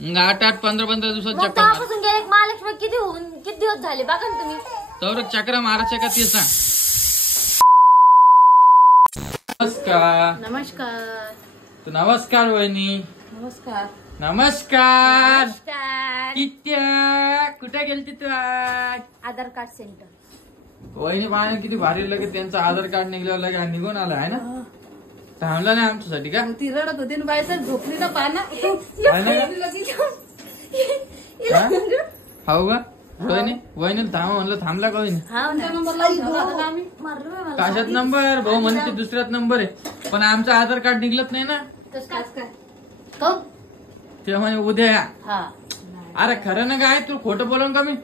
मग 8-8 15-15 दिवसात चक्कर तेव्हापासून गेले महालक्ष्मी किती दिवस झाले बघा ना तुम्ही. तर चक्र मारायच्या का तेच ना. नमस्कार. नमस्कार. नमस्कार वहिनी. नमस्कार. नमस्कार. कित्या कुठे गेलती तू आज? आधार कार्ड सेंटर. वहिनी पाहिजे किती भारी लगे त्यांचं आधार कार्ड निघलं लगे निघून आलं आहे ना. थांबला नाही आमच्यासाठी का? ती रडत होती बायचा झोपली ना पाना हो का वहिनी. वहिनी थांबा म्हणलं थांबला का वहिनी? कशात नंबर भाऊ म्हणते दुसऱ्यात नंबर आहे पण आमचं आधार कार्ड निघलत नाही ना. ते म्हणे उद्या या. अरे खरं ना काय तू खोटं बोलून का मी?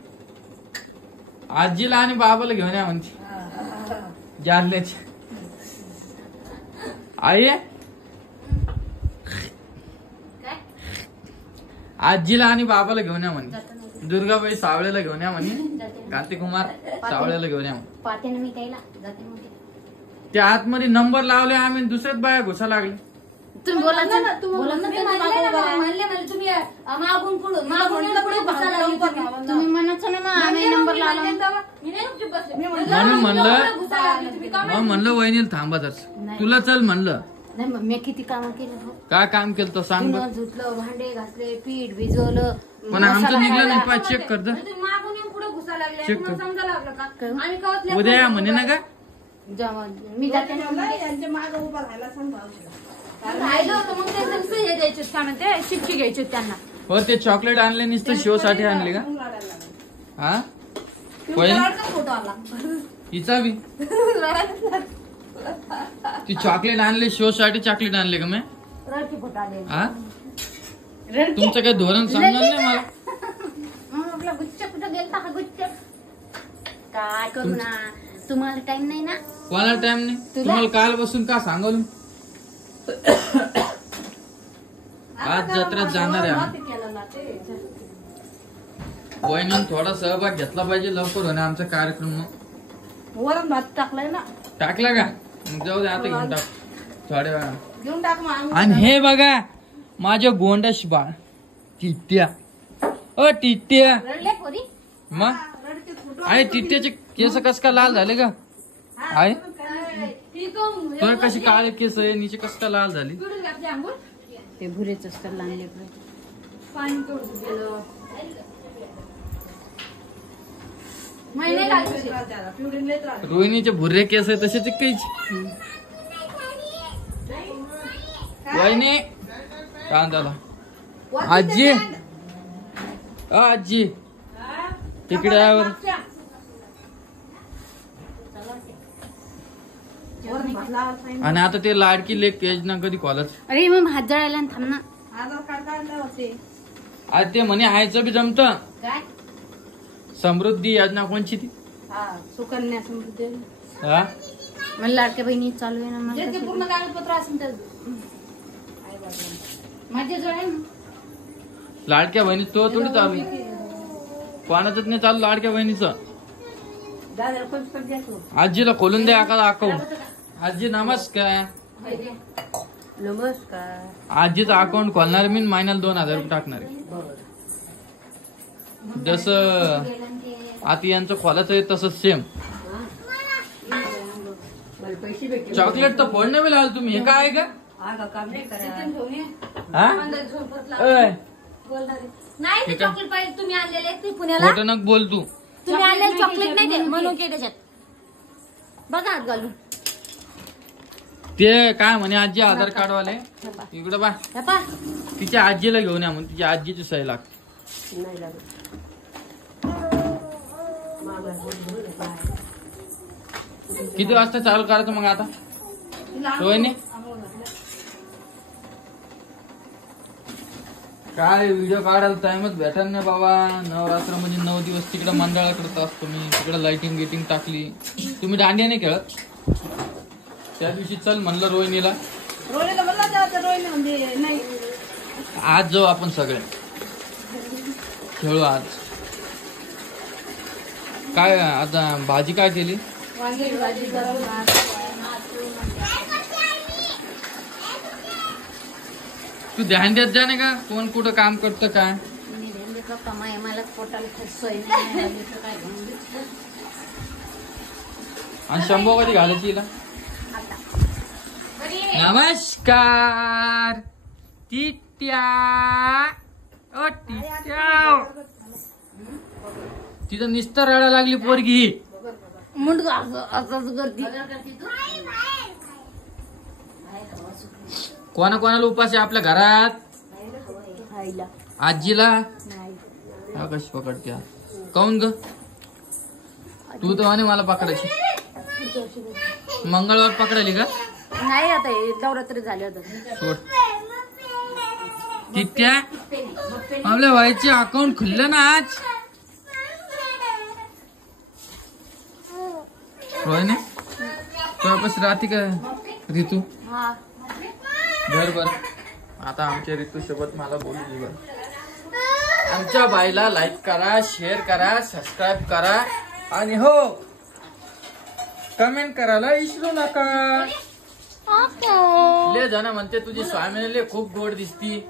आजीला आणि बाबाला घेऊन या म्हणते जालन्याची आई. आजीला आणि बाबाला घेऊन या म्हणे. दुर्गाबाई सावळेला घेऊन या म्हणे. कांतिकुमार सावळेला घेऊन या म्हणे. त्या आतमध्ये नंबर लावले आम्ही दुसऱ्याच बाया घुसा लागले. तुम्ही बोला ना तुम्ही म्हणायचं ना आम्ही नंबर लावला म्हणून म्हणलं वहिनीला थांबा तर तुला चल म्हणलं. नाही मी किती काम केलं. काय काम केलं तर सांग. धुतलं भांडे घासले पीठ भिजवलं पण आमचं निघलं नाही पाय. चेक कर चेक कर उद्या या म्हणे ना का. मी जाते शिक्षी घ्यायची त्यांना. हो ते चॉकलेट आणले नुसतं शो साठी आणले का? हा हिचा बी ती चॉकलेट आणले शो साठी. चॉकलेट आणले का मी? हा तुमचं काही धोरण सांगणार नाही मला. गुच्छ कुठं गेलता हा गुच्छ? काय करू ना तुम्हाला टाइम नाही ना. कोणाला टाइम नाही तुम्हाला काल बसून का सांगल. आज जत्रेत जाणार आहे वहिनी. थोडा सहभाग घेतला पाहिजे लवकर होणे आमचा कार्यक्रम. वरण भात टाकलाय ना. टाकला का? मग जाऊ दे आता घेऊन टाक थोड्या वेळा घेऊन टाक मग. आणि हे बघा माझ्या गोंडाश बाळ टिट्ट्या. टिट्ट्या मग आहे टिट्ट्याचे केस कस का लाल झाले का? आहे तुला कशी काळे केस आहे नीचे कस का लाल झाली? ते भुरेच असतात लहान लेकरं. रोहिणीचे भुर्रे केस आहे तसेच काही. वहिनी कांदाला आजी आजी तिकडे यावर. आणि आता ते लाडकी लेक योजना कधी कॉलेज. अरे मग हात जळायला थांब ना. आधार कार्ड काढलं होते. आज ते म्हणे हायचं बी जमत. समृद्धी योजना कोणची ती? सुकन्या समृद्धी. हा मला लाडक्या बहिणी चालू आहे ना. पूर्ण कागदपत्र असेल माझे जळ आहे ना. लाडक्या बहिणी तो थोडी चालू कोणाचंच नाही चालू लाडक्या बहिणीचं. आजीला खोलून द्या एखादा अकाउंट. आजी नमस्कार. नमस्कार. आजीचं अकाउंट खोलणार मी महिन्याला 2000 रुपये टाकणार आहे. जसं आता यांचं खोलाचं आहे तसं सेम. चॉकलेट तर फोडणे बी लावल तुम्ही. हे काय का? नाही चॉकलेट पाहिजे तुम्ही आणलेले पुण्याला. खोटं नक बोल तू. तुम्ही आणलेले चॉकलेट नाही ते म्हणून की त्याच्यात बघा हात घालून. ते काय म्हणे आजी आधार कार्ड वाले इकडे बा तिच्या आजीला घेऊन या म्हणून तिच्या आजीची सही लागते. किती वाजता चालू करायचं मग आता सोयने? काय व्हिडिओ काढायला टाइमच भेटत नाही बाबा. नवरात्र म्हणजे 9 दिवस तिकडे मंडळाकडे असतो मी. तिकडे लाइटिंग गिटिंग टाकली. तुम्ही दांडिया नाही खेळत? त्या दिवशी चल म्हणलं रोहिणीला. रोहिणी म्हणजे नाही. आज जाऊ आपण सगळे खेळू आज. काय आता भाजी काय केली? तू तू ध्यान देत जा नाही का कोण कुठं काम करतं काय. मी ध्यान देतो कमाई मला पोटाला सोय नाही काय घेऊन आणि शंभो कधी घालायची हिला. आता नमस्कार टिट्या. ओ टिट्या तिथं निस्तर रडायला लागली पोरगी. मुंडगा असंच करते. कोणा कोणाला उपास आहे आपल्या घरात. खायला आजीला नाही. हा कशी पकडते काऊन ग. तू तर म्हणे मला पकडायची. मंगळवार पकडायली का. नाही आता हे नवरात्री झाले होतं. सोड टिट्या आपल्या व्हायचे अकाउंट खुललं ना आज. रोहिणी तुझ्यापाशी राहते का ऋतू. हा बर आता आमच्या ऋतू सोबत मला बोलू दे. आमच्या बाईला लाईक करा, शेअर करा, सबस्क्राईब करा आणि हो कमेंट करायला विसरू नका. ले जण म्हणते तुझी स्वामीने खूप गोड दिसती.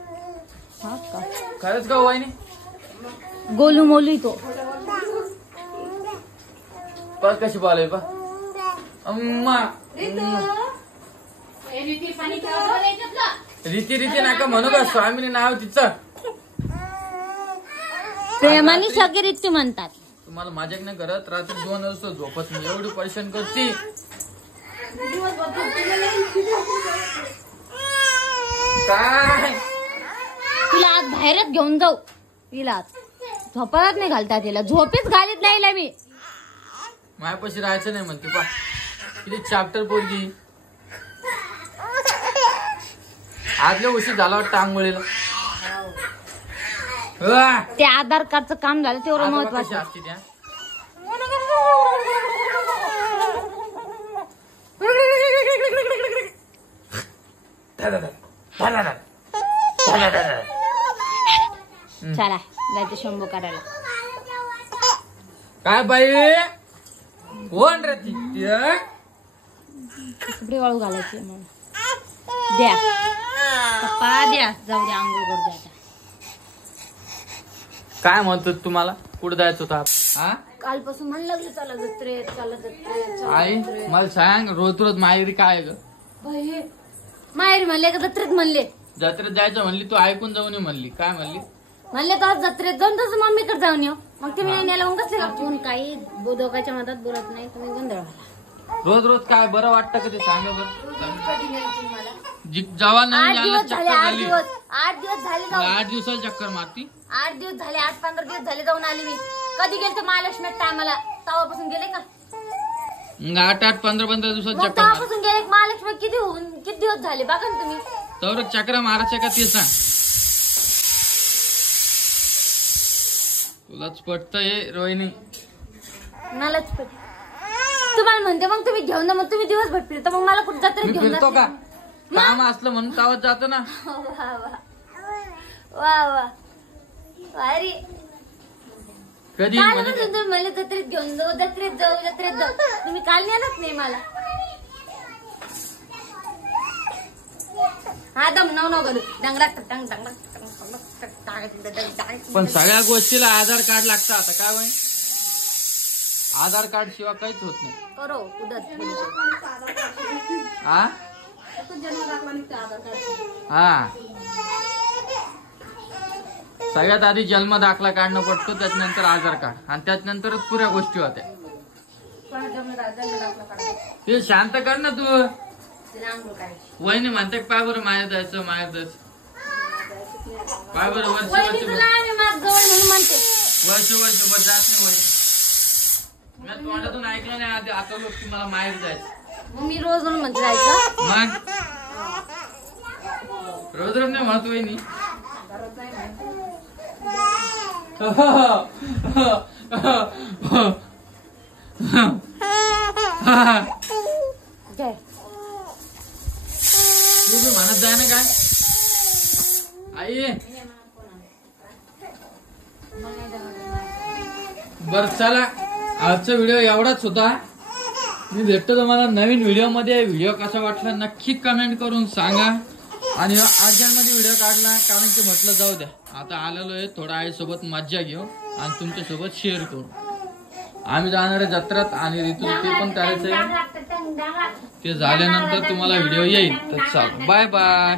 खरंच का वाहिनी. गोलू मोलू तो पण कशी बोलाय बा अम्मा. रीती रीती नाका म्हणू का स्वामीने नाव तिचं. प्रेमाने सगळे रीती म्हणतात. तुम्हाला माझ्या नाही करत रात्री 2 वाजता झोपत नाही एवढी परेशान करते. काय तिला आज बाहेरच घेऊन जाऊ. तिला झोपत नाही घालता. तिला झोपेच घालीत नाही मी. मायापाशी राहायचं नाही म्हणते पा किती चॅप्टर पोरगी. आजल्या उशीर झाला वाटतं आंघोळीला. ते आधार कार्डचं काम झालं तेवढं कशी महत्वाचं. असते त्या. चला जायचं शंभू करायला. काय बाई कोण रे ती. कपडे वाळू घालायचे म्हणून द्या पप्पा द्या. जाऊ द्या आंघोळ करू द्या. काय म्हणतो तुम्हाला कुठं जायचं होतं. हा कालपासून म्हण लागले चला जत्रेत चला जत्रेत. आई मला सांग रोज रोज माहेरी काय ग. माहेरी म्हणले का जत्रेत म्हणले. जत्रेत जायचं म्हणली तू ऐकून जाऊन ये म्हणली. काय म्हणली म्हणले तर जत्रेत जाऊन तसं मम्मीकडे जाऊन येऊ. मग तुम्ही नाही नेला मग कसले आपण काही दोघांच्या मधात बोलत नाही. तुम्ही गोंधळ रोज रोज काय बरं वाटतं का ते सांगा बरं. जेव्हा नाही 8 आलं दिवस झाले. चक्कर 8 आली. दिवस 8 दिवस झाले जाऊन. 8 दिवसाला चक्कर मारती. 8 दिवस झाले. 8-15 दिवस झाले जाऊन आली मी. कधी गेले तर महालक्ष्मीत टायमाला तेव्हापासून गेले का. मग 8-8 15-15 दिवसात मग चक्कर मार. तेव्हापासून गेले महालक्ष्मी किती दिवस झाले बघा ना तुम्ही. तर चक्र मारायच्या का ते सांग. तुलाच पटतंय रोहिणी. मलाच पण तुम्हाला म्हणते मग तुम्ही घेऊन जा. मग तुम्ही दिवसभर फिरता मग मला कुठं जत्रेत मी घेऊन फिरतो का जाते. काम असलं म्हणून तावत जातो ना. वा वा वा अरे कधी काल म्हणजे म्हणून तुम्ही मला जत्रेत घेऊन जाऊ. जत्रेत जाऊ. तुम्ही काल नेलच नाही मला. हा दम नव घालू डंगडा टंग पण सगळ्या गोष्टीला आधार कार्ड लागतं. आता काय होईल आधार कार्ड शिवाय काहीच होत नाही. करो उदत हा जन्म दाखला निघते आधार कार्ड. हा सगळ्यात आधी जन्म दाखला काढणं पडतो त्याच्यानंतर आधार कार्ड आणि त्याच्यानंतरच पुऱ्या गोष्टी होत्या. जन्म दाखला काढा. ते शांत कर ना तू. वहिनी म्हणते पाय बरं माहेर जायचं पाय बरं वर्षभर जात नाही वहिनी. मी तोंडातून ऐकलं नाही आधी आता लोक की मला माहेर जायचं. मग मी रोज म्हणते जायचं. मग रोज रोज नाही म्हणत वहिनी. तू म्हणत जाय ना काय आई. बर चला आजचा व्हिडिओ एवढाच होता. मी भेटतो तुम्हाला नवीन व्हिडिओ मध्ये. व्हिडिओ कसा वाटला नक्की कमेंट करून सांगा. आणि अर्जंटमध्ये व्हिडिओ काढला कारण की म्हटलं जाऊ द्या आता आलेलो आहे, थोडा आईसोबत मज्जा घेऊ आणि तुमच्यासोबत शेअर करू. आम्ही जाणार आहे जत्रात आणि ऋतूचं ते पण करायचंय. ते झाल्यानंतर तुम्हाला व्हिडिओ येईल. तर चाल बाय बाय.